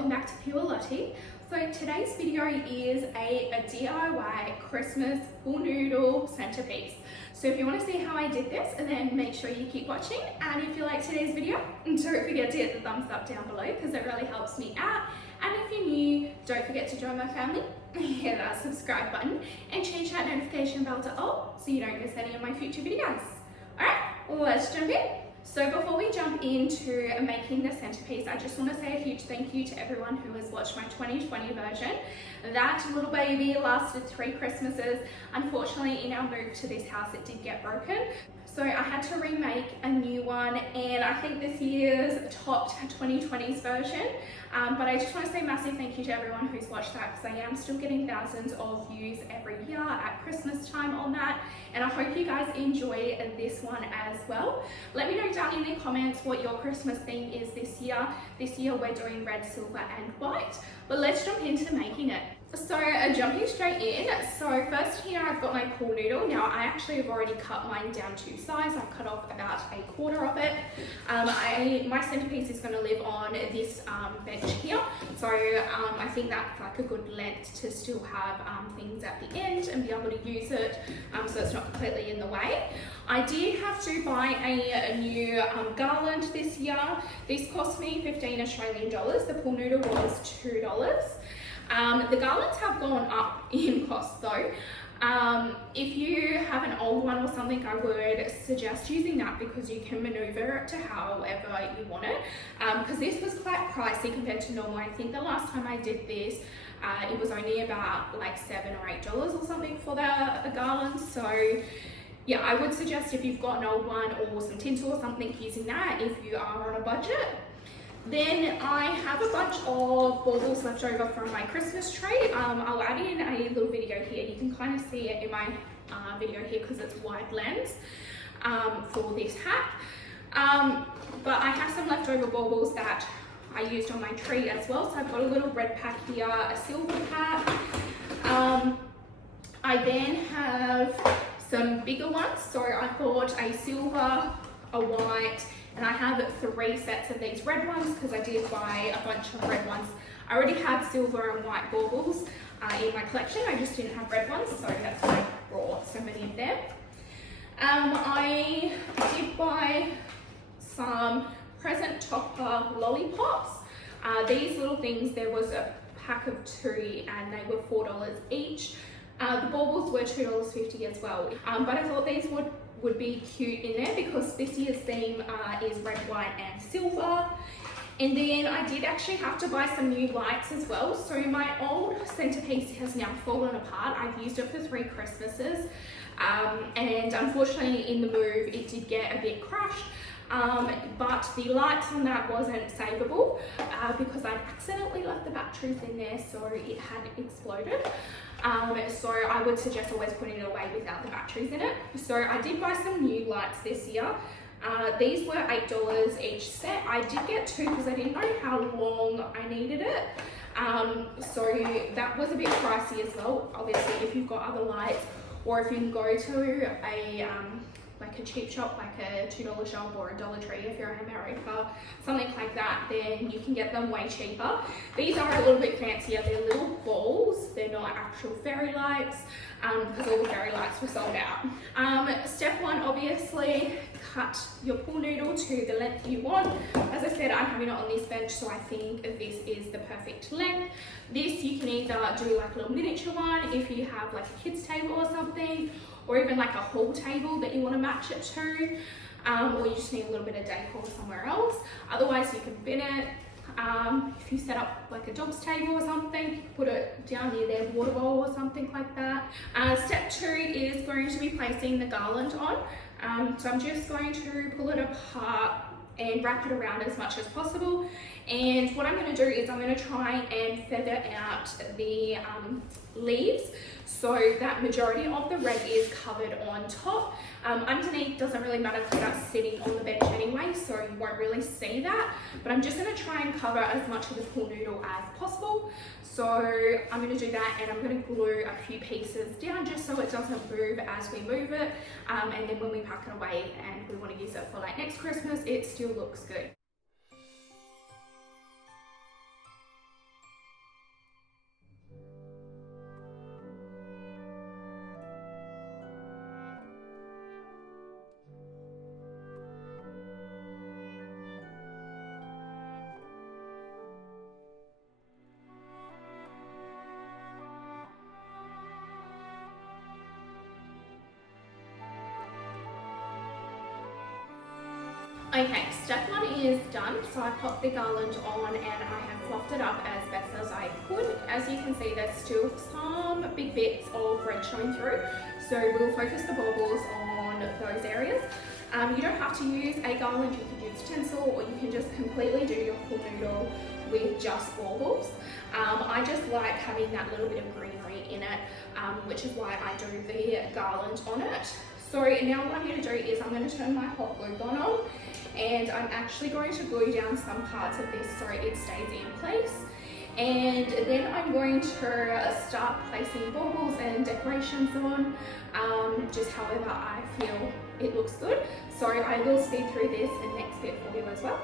welcome back to Pure Lottie. So today's video is a DIY Christmas full noodle centerpiece. So if you want to see how I did this, then make sure you keep watching, and if you like today's video, don't forget to hit the thumbs up down below because it really helps me out. And if you're new, don't forget to join my family, hit that subscribe button and change that notification bell to all so you don't miss any of my future videos. Alright, let's jump in. So before we jump into making the centerpiece, I just want to say a huge thank you to everyone who has watched my 2020 version. That little baby lasted 3 Christmases. Unfortunately, in our move to this house, it did get broken. So I had to remake a new one, and I think this year's topped 2020's version. But I just want to say a massive thank you to everyone who's watched that, because I am still getting thousands of views every year at Christmas time on that. And I hope you guys enjoy this one as well. Let me know down in the comments what your Christmas theme is this year. This year we're doing red, silver and white. But let's jump into making it. So jumping straight in, so first here I've got my pool noodle. Now I actually have already cut mine down to size. I've cut off about 1/4 of it. My centerpiece is going to live on this bench here, so I think that's like a good length to still have things at the end and be able to use it, so it's not completely in the way. I did have to buy a new garland this year. This cost me 15 Australian dollars. The pool noodle was $2. The garlands have gone up in cost though. If you have an old one or something, I would suggest using that because you can maneuver it to however you want it. Because this was quite pricey compared to normal. I think the last time I did this, it was only about like $7 or $8 or something for the garlands. So yeah, I would suggest if you've got an old one or some tinsel or something, using that if you are on a budget. Then I have a bunch of baubles left over from my Christmas tree. I'll add in a little video here. You can kind of see it in my video here because it's wide lens for this hack. But I have some leftover baubles that I used on my tree as well. So I've got a little red pack here, a silver pack. I then have some bigger ones. So I bought a silver, a white, and I have 3 sets of these red ones because I did buy a bunch of red ones. I already had silver and white baubles in my collection. I just didn't have red ones, so that's why I brought so many of them. I did buy some present topper lollipops. These little things, there was a pack of 2 and they were $4 each. The baubles were $2.50 as well. But I thought these would be cute in there because this year's theme is red, white and silver. And then I did actually have to buy some new lights as well. So my old centerpiece has now fallen apart. I've used it for 3 Christmases. And unfortunately in the move it did get a bit crushed. But the lights on that wasn't savable because I'd accidentally left the batteries in there, so it had exploded. So I would suggest always putting it away without the batteries in it. So I did buy some new lights this year. These were $8 each set. I did get 2 because I didn't know how long I needed it. So that was a bit pricey as well. Obviously, if you've got other lights, or if you can go to a cheap shop, like a $2 shop or a Dollar Tree if you're in America, something like that, then you can get them way cheaper. These are a little bit fancier. They're little balls. They're not actual fairy lights because all the fairy lights were sold out. Step 1, obviously, cut your pool noodle to the length you want. As I said, I'm having it on this bench, so I think this is the perfect length. This you can either do like a little miniature one if you have like a kids table or something, or even like a hall table that you want to match it to, or you just need a little bit of decor somewhere else. Otherwise you can bin it. If you set up like a dog's table or something, you can put it down near their water bowl or something like that. Step 2 is going to be placing the garland on. So I'm just going to pull it apart and wrap it around as much as possible. And what I'm going to do is I'm going to try and feather out the leaves so that majority of the red is covered on top. Underneath doesn't really matter because that's sitting on the bench anyway, so you won't really see that. But I'm just going to try and cover as much of the pool noodle as possible. So I'm going to do that, and I'm going to glue a few pieces down just so it doesn't move as we move it. And then when we pack it away and we want to use it for like next Christmas, it still looks good. Okay, step one is done. So I popped the garland on and I have fluffed it up as best as I could. As you can see, there's still some big bits of red showing through. So we'll focus the baubles on those areas. You don't have to use a garland, you can use tinsel, or you can just completely do your pool noodle with just baubles. I just like having that little bit of greenery in it, which is why I do the garland on it. So now what I'm going to do is I'm going to turn my hot glue gun on, and I'm actually going to glue down some parts of this so it stays in place. And then I'm going to start placing baubles and decorations on, just however I feel it looks good. So I will speed through this and next bit for you as well.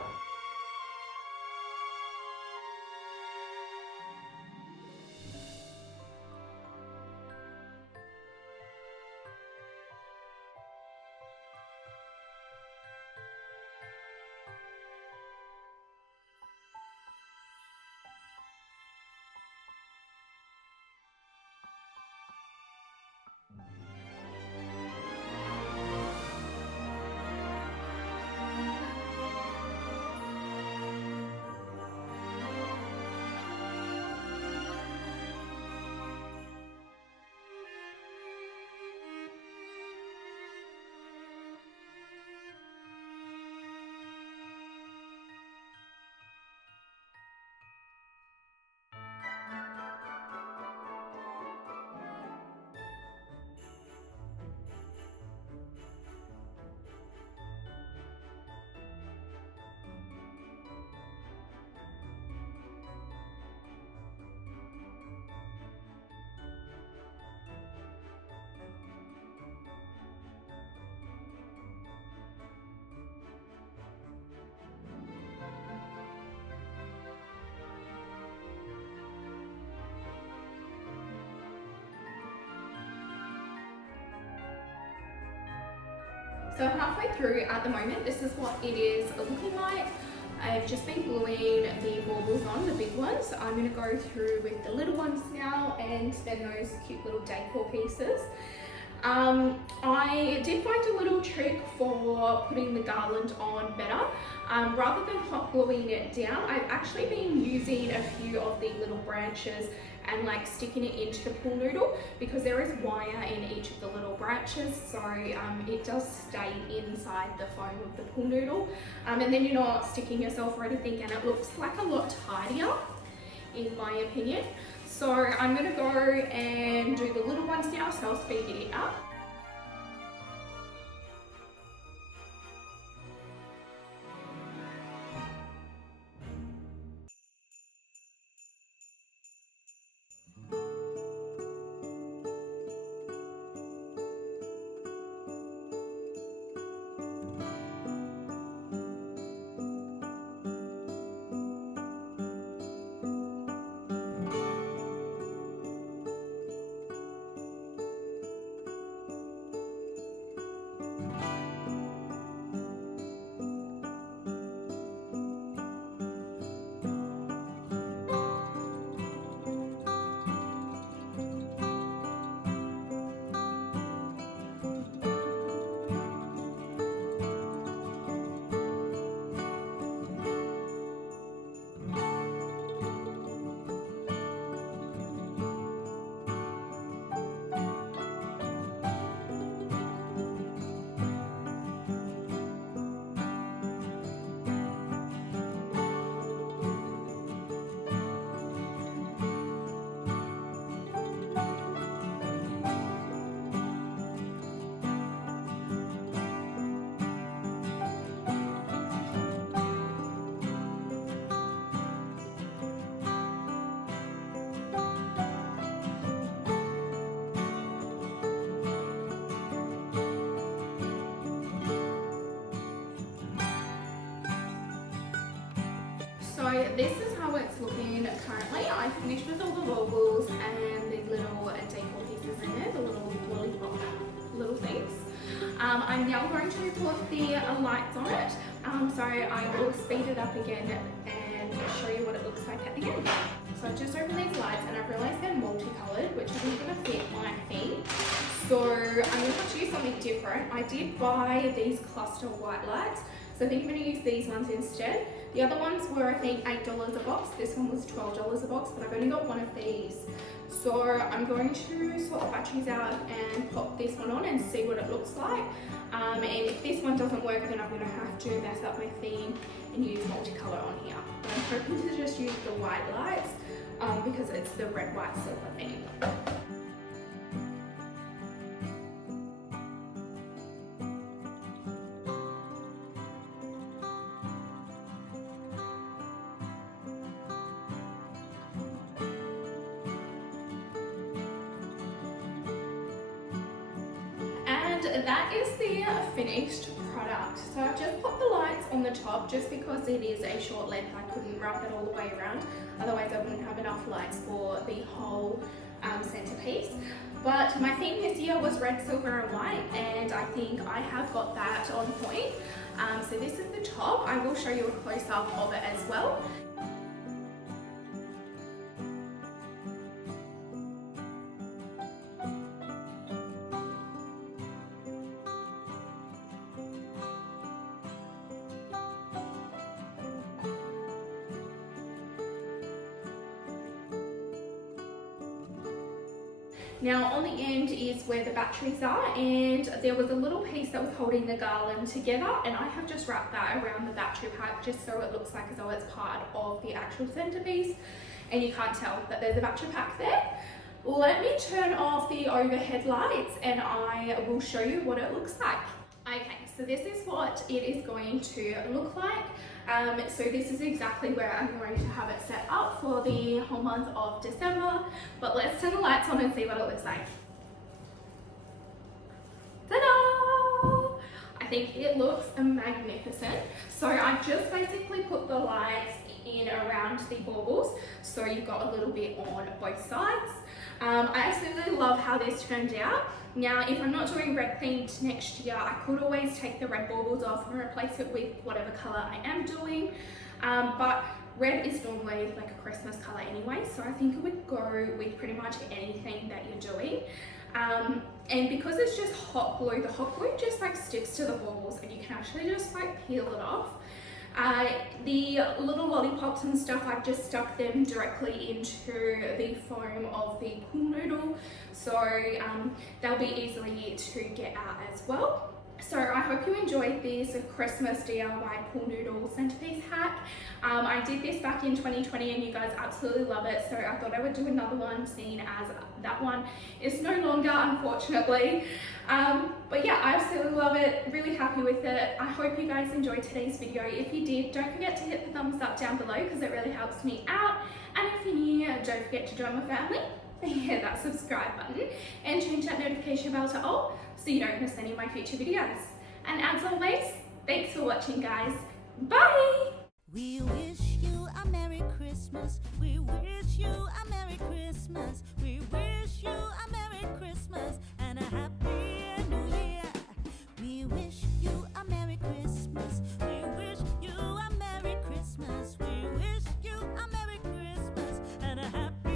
So halfway through at the moment, this is what it is looking like. I've just been gluing the baubles on, the big ones. I'm going to go through with the little ones now and then those cute little decor pieces. I did find a little trick for putting the garland on better. Rather than hot gluing it down, I've actually been using a few of the little branches and like sticking it into the pool noodle, because there is wire in each of the little branches, so it does stay inside the foam of the pool noodle, and then you're not sticking yourself or anything, and it looks like a lot tidier in my opinion. So I'm going to go and do the little ones now, so I'll speed it up. So this is how it's looking currently. I finished with all the baubles and the little decor pieces in there, the little lollipop little things. I'm now going to put the lights on it, so I will speed it up again and show you what it looks like at the end. So I just opened these lights and I realised they're multicoloured, which isn't going to fit my theme. So I'm going to have to use something different. I did buy these cluster white lights. So I think I'm going to use these ones instead. The other ones were I think $8 a box. This one was $12 a box, but I've only got one of these. So I'm going to swap the batteries out and pop this one on and see what it looks like. And if this one doesn't work, then I'm going to have to mess up my theme and use multicolour on here. But I'm hoping to just use the white lights because it's the red, white, silver theme. And that is the finished product. So I've just put the lights on the top just because it is a short length. I couldn't wrap it all the way around, otherwise I wouldn't have enough lights for the whole centerpiece. But my theme this year was red, silver and white, and I think I have got that on point. So this is the top. I will show you a close-up of it as well. Now on the end is where the batteries are, and there was a little piece that was holding the garland together, and I have just wrapped that around the battery pack just so it looks like as though it's part of the actual centerpiece and you can't tell that there's a battery pack there. Let me turn off the overhead lights and I will show you what it looks like. Okay, so this is what it is going to look like. So this is exactly where I'm going to have it set up for the whole month of December. But let's turn the lights on and see what it looks like. Ta-da! I think it looks magnificent. So I've just basically put the lights in around the baubles, so you've got a little bit on both sides. I absolutely love how this turned out. Now, if I'm not doing red themed next year, I could always take the red baubles off and replace it with whatever colour I am doing. But red is normally like a Christmas colour anyway, so I think it would go with pretty much anything that you're doing. And because it's just hot glue, the hot glue just like sticks to the baubles and you can actually just like peel it off. The little lollipops and stuff, I've just stuck them directly into the foam of the pool noodle, so they'll be easily to get out as well. So I hope you enjoyed this Christmas DIY pool noodle centerpiece hack. I did this back in 2020 and you guys absolutely love it, so I thought I would do another one, seeing as that one is no longer, unfortunately. But yeah, I absolutely love it, really happy with it. I hope you guys enjoyed today's video. If you did, don't forget to hit the thumbs up down below because it really helps me out. And if you're new, don't forget to join my family. Hit that subscribe button and change that notification bell to all so you don't miss any of my future videos. And as always, thanks for watching, guys. Bye! We wish you a Merry Christmas. We wish you a Merry Christmas. We wish you a Merry Christmas.